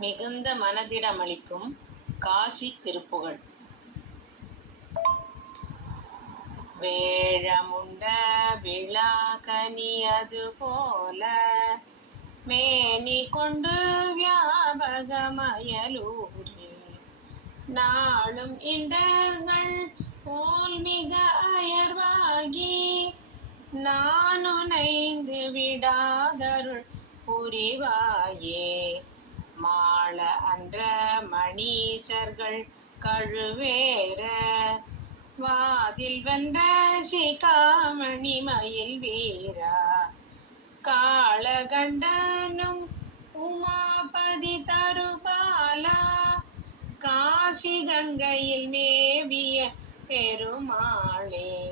மிகுந்த மனதிடமளிக்கும் காசி திருப்புகழ். வேழமுண்ட விழா விழாகனியது போல மேனி கொண்டு வியாபகமயலூரே நாளும் இண்டர்கள் போல் மிக அயர்வாகி நானுனைந்து விடாதருள் புரிவாயே. மாள அன்ற மணீசர்கள் கழுவேற. வாதில் வென்ற சிகாமணி மயில் வீரா. காளகண்டனும் உமாபதி தருபாலா. காசி கங்கையில் மேவிய பெருமாளே.